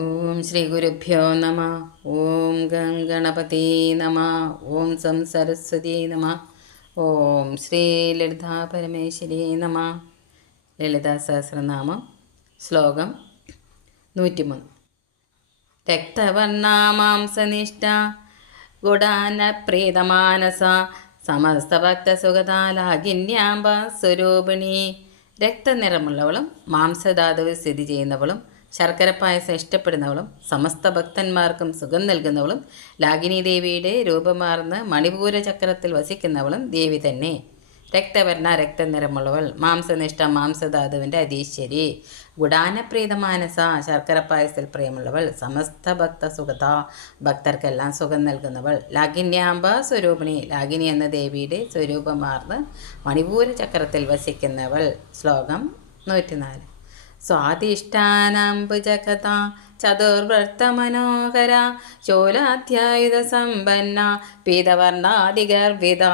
ഓം ശ്രീ ഗുരുഭ്യോ നമ. ഓം ഗം ഗണപതി നമ. ഓം സം സരസ്വതി നമ. ഓം ശ്രീ ലളിതാ പരമേശ്വരി നമ. ലളിതാ സഹസ്രനാമം. ശ്ലോകം 103. രക്തവർണാമാംസനിഷ്ഠ ഗുഡാന പ്രീതമാനസ സമസ്തഭക്തസുഗതാലാകിന്യാംബ സ്വരൂപിണി. രക്തനിറമുള്ളവളും മാംസധാതുവിൽ സ്ഥിതി ചെയ്യുന്നവളും ശർക്കര പായസം ഇഷ്ടപ്പെടുന്നവളും സമസ്ത ഭക്തന്മാർക്കും സുഖം നൽകുന്നവളും ലാഗിനി ദേവിയുടെ രൂപമാർന്ന് മണിപൂര ചക്രത്തിൽ വസിക്കുന്നവളും ദേവി തന്നെ. രക്തവർണ രക്തനിറമുള്ളവൾ, മാംസനിഷ്ഠ മാംസധാതുവിൻ്റെ അധീശ്വരി, ഗുഡാനപ്രീതമാനസ ശർക്കര പായസത്തിൽ പ്രിയമുള്ളവൾ, സമസ്ത ഭക്ത സുഖത ഭക്തർക്കെല്ലാം സുഖം നൽകുന്നവൾ, ലാഗിന്യാംബ സ്വരൂപിണി ലാഗിനി എന്ന ദേവിയുടെ സ്വരൂപമാർന്ന് മണിപൂര ചക്രത്തിൽ വസിക്കുന്നവൾ. ശ്ലോകം 104. സ്വാധിഷ്ഠാനാംബുജകഥ ചതുർവർത്തമനോഹര ശൂലാധ്യായുധ സമ്പന്ന പീതവർണാദിഗർഭിത.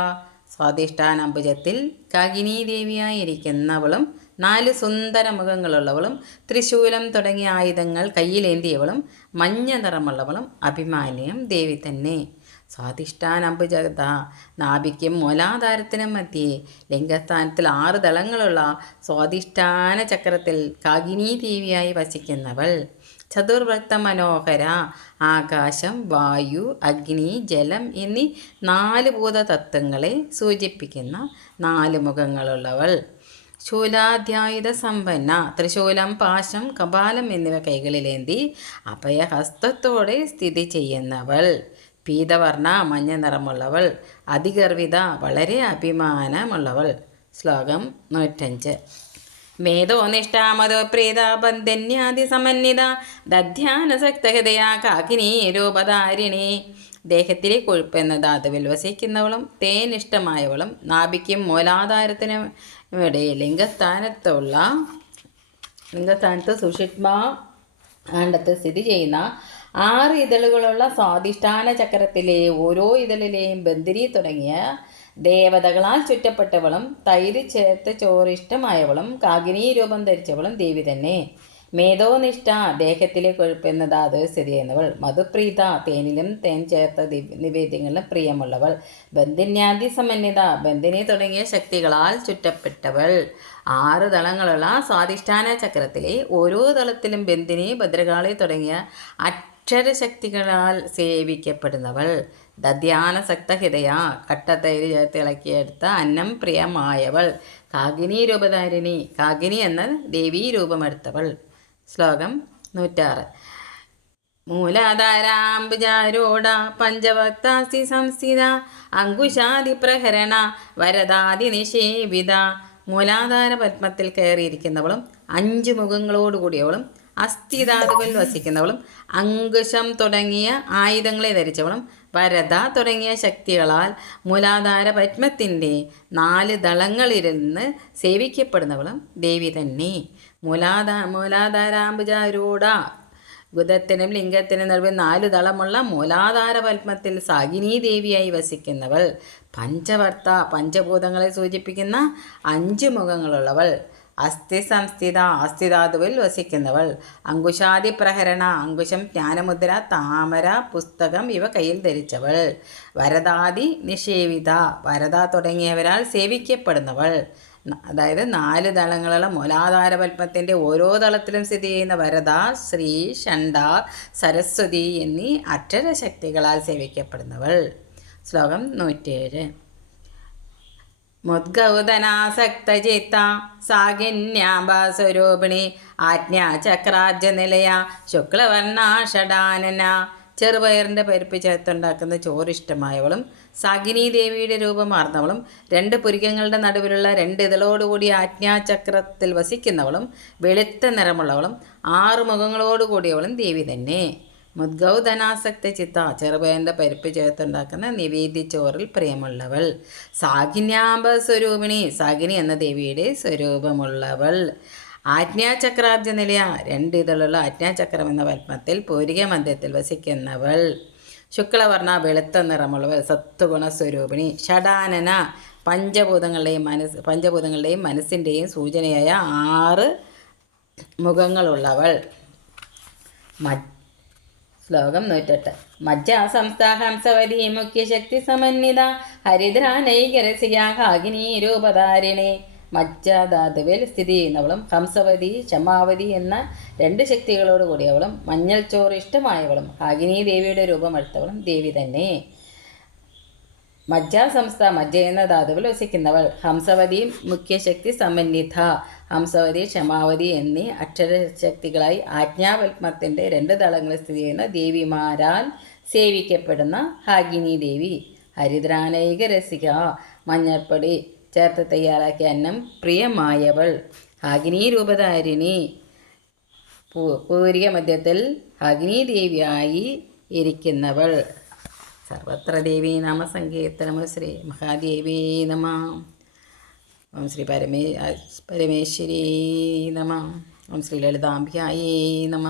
സ്വാധിഷ്ഠാനാംബുജത്തിൽ കാകിനി ദേവിയായിരിക്കുന്നവളും 4 സുന്ദര മുഖങ്ങളുള്ളവളും ത്രിശൂലം തുടങ്ങിയ ആയുധങ്ങൾ കയ്യിലേന്തിയവളും മഞ്ഞ നിറമുള്ളവളും അഭിമാന്യം ദേവി തന്നെ. സ്വാധിഷ്ഠാനംബുജത നാഭിക്കും മൂലാധാരത്തിനും മധ്യേ ലിംഗസ്ഥാനത്തിൽ 6 ദളങ്ങളുള്ള സ്വാധിഷ്ഠാന ചക്രത്തിൽ കാകിനി ദേവിയായി വസിക്കുന്നവൾ. ചതുർവർത്ത മനോഹര ആകാശം, വായു, അഗ്നി, ജലം എന്നീ 4 ഭൂതതത്വങ്ങളെ സൂചിപ്പിക്കുന്ന 4 മുഖങ്ങളുള്ളവൾ. ശൂലാധ്യായുധ സമ്പന്ന ത്രിശൂലം, പാശം, കപാലം എന്നിവ കൈകളിലേന്തി അഭയഹസ്തത്തോടെ സ്ഥിതി ചെയ്യുന്നവൾ. പീതവർണ മഞ്ഞ നിറമുള്ളവൾ, അതിഗർവിത വളരെ അഭിമാനമുള്ളവൾ. ശ്ലോകം 105. മേധോനിഷ്ഠാമതോ പ്രീത ബന്ധന്യാദി സമന്വിത ദധ്യാനസക്തഹൃദയ കാകിനി രൂപധാരിണി. ദേഹത്തിലെ കൊഴുപ്പ് എന്ന ധാതുവിൽ വസിക്കുന്നവളും തേനിഷ്ഠമായവളും നാഭിക്കും മൂലാധാരത്തിനും ഇടയിൽ ലിംഗസ്ഥാനത്ത് സുഷിഷ്മ ആണ്ടത്ത് സ്ഥിതി ചെയ്യുന്ന 6 ഇതളുകളുള്ള സ്വാധിഷ്ഠാന ചക്രത്തിലെ ഓരോ ഇതളിലെയും ബന്ധിനി തുടങ്ങിയ ദേവതകളാൽ ചുറ്റപ്പെട്ടവളും തൈര് ചേർത്ത് ചോറിഷ്ടമായവളും കാകിനി രൂപം ധരിച്ചവളും ദേവി തന്നെ. മേധോനിഷ്ഠ ദേഹത്തിലെ കൊഴുപ്പെന്ന ധാതുവിൽ സ്ഥിതി ചെയ്യുന്നവൾ. മധുപ്രീത തേനിലും തേൻ ചേർത്ത നിവേദ്യങ്ങളിലും പ്രിയമുള്ളവൾ. ബന്ധിന്യാദി സമന്വിത ബന്ധിനി തുടങ്ങിയ ശക്തികളാൽ ചുറ്റപ്പെട്ടവൾ. 6 ദളങ്ങളുള്ള സ്വാധിഷ്ഠാന ചക്രത്തിലെ ഓരോ ദളത്തിലും ബന്ധിനി, ഭദ്രകാളി തുടങ്ങിയ അക്ഷരശക്തികളാൽ സേവിക്കപ്പെടുന്നവൾ. ദധ്യാനസക്ത ഹൃദയ കട്ടത്തൈര് ചേർത്ത് ഇളക്കിയെടുത്ത അന്നം പ്രിയമായവൾ. കാകിനി രൂപധാരിണി കാകിനി എന്ന ദേവീ രൂപമെടുത്തവൾ. ശ്ലോകം 106. മൂലാധാരാംബുജാരൂഢ പഞ്ചഭക്താസ്തി സംസ്ഥിത അങ്കുശാദിപ്രഹരണ വരദാദി നിഷേവിത. മൂലാധാര പത്മത്തിൽ കയറിയിരിക്കുന്നവളും 5 മുഖങ്ങളോടുകൂടിയവളും അസ്ഥിധാതുവിൽ വസിക്കുന്നവളും അങ്കുശം തുടങ്ങിയ ആയുധങ്ങളെ ധരിച്ചവളും വരദ തുടങ്ങിയ ശക്തികളാൽ മൂലാധാര പത്മത്തിൻ്റെ 4 ദളങ്ങളിലിരുന്ന് സേവിക്കപ്പെടുന്നവളും ദേവി തന്നെ. മൂലാധാരാംബുജാരൂഢ ഗുദത്തിനും ലിംഗത്തിനും നടുവിൽ 4 ദളമുള്ള മൂലാധാര പത്മത്തിൽ സാഗിനി ദേവിയായി വസിക്കുന്നവൾ. പഞ്ചവർത്ത പഞ്ചഭൂതങ്ങളെ സൂചിപ്പിക്കുന്ന 5 മുഖങ്ങളുള്ളവൾ. അസ്ഥി സംസ്ഥിത അസ്ഥിധാതുവിൽ വസിക്കുന്നവൾ. അങ്കുശാദി പ്രഹരണ അങ്കുശം, ജ്ഞാനമുദ്ര, താമര, പുസ്തകം ഇവ കയ്യിൽ ധരിച്ചവൾ. വരദാദി നിഷേവിത വരദ തുടങ്ങിയവരാൽ സേവിക്കപ്പെടുന്നവൾ. അതായത് 4 ദളങ്ങളുള്ള മൂലാധാര പത്മത്തിൻ്റെ ഓരോ ദളത്തിലും സ്ഥിതി ചെയ്യുന്ന വരദ, ശ്രീ, ഷണ്ട, സരസ്വതി എന്നീ അക്ഷരശക്തികളാൽ സേവിക്കപ്പെടുന്നവൾ. ശ്ലോകം 107. മുദ്ഗൗതനാസക്തചിത്ത സാകിന്യാംബ സ്വരൂപിണി ആജ്ഞാചക്രാബ്ജ നിലയ ശുക്ലവർണാഷടാനന. ചെറുപയറിൻ്റെ പരിപ്പ് ചേർത്തുണ്ടാക്കുന്ന ചോറിഷ്ടമായവളും സാഗിനി ദേവിയുടെ രൂപമാർന്നവളും 2 പുരികങ്ങളുടെ നടുവിലുള്ള 2 ഇതളോടുകൂടി ആജ്ഞാചക്രത്തിൽ വസിക്കുന്നവളും വെളുത്ത നിറമുള്ളവളും 6 മുഖങ്ങളോടുകൂടിയവളും ദേവി തന്നെ. മുദ്ഗൗതനാസക്ത ചിത്ത ചെറുപയറിൻ്റെ പരിപ്പ് ചേർത്തുണ്ടാക്കുന്ന നിവേദ്യച്ചോറിൽ പ്രിയമുള്ളവൾ. സാഗിന്യാംബ സ്വരൂപിണി സാഗിനി എന്ന ദേവിയുടെ സ്വരൂപമുള്ളവൾ. ആജ്ഞാചക്രാബ്ജ നിലയ 2 ഇതളുള്ള ആജ്ഞാചക്രം എന്ന പത്മത്തിൽ പൂരിക മധ്യത്തിൽ വസിക്കുന്നവൾ. ശുക്ലവർണ വെളുത്ത നിറമുള്ളവൾ. സത്വഗുണസ്വരൂപിണി. ഷടാനന പഞ്ചഭൂതങ്ങളുടെയും മനസ്സിൻ്റെയും സൂചനയായ 6 മുഖങ്ങളുള്ളവൾ. ശ്ലോകം 108. മജ്ജാ സംസ്ഥാ ഹംസവതി മുഖ്യശക്തി സമന്വിത ഹരിദ്രാനൈകരസികാകിനി രൂപധാരിണി. മജ്ജാധാതുവിൽ സ്ഥിതി ചെയ്യുന്നവളും ഹംസവതി ക്ഷമാവതി എന്ന 2 ശക്തികളോട് കൂടിയവളും മഞ്ഞൾ ചോറ് ഇഷ്ടമായവളും ഹാഗിനി ദേവിയുടെ രൂപമെടുത്തവളും ദേവി തന്നെ. മജ്ജാ സംസ്ഥ മജ്ജ എന്ന ധാതുവിൽ വസിക്കുന്നവൾ. ഹംസവതി മുഖ്യശക്തി സമന്വിത. ഹംസവതി ക്ഷമാവതി എന്നീ അക്ഷരശക്തികളായി ആജ്ഞാപത്മത്തിൻ്റെ 2 തളങ്ങളിൽ സ്ഥിതി ചെയ്യുന്ന ദേവിമാരാൽ സേവിക്കപ്പെടുന്ന ഹാഗിനി ദേവി. ഹരിദ്രാനൈക രസിക. മഞ്ഞൾപ്പൊടി ചേർത്ത് തയ്യാറാക്കിയ അന്നം പ്രിയമായവൾ. ഹാഗിനി രൂപധാരിണി. പൂരിക മധ്യത്തിൽ ഹാഗിനി ദേവിയായി ഇരിക്കുന്നവൾ. സർവത്ര ദേവീ നാമ സങ്കീർത്തനം. ശ്രീ മഹാദേവീ നമ. ഓം ശ്രീ പരമേശ്വരീ നമ. ഓം ശ്രീ ലളിതാംബികായേ നമ.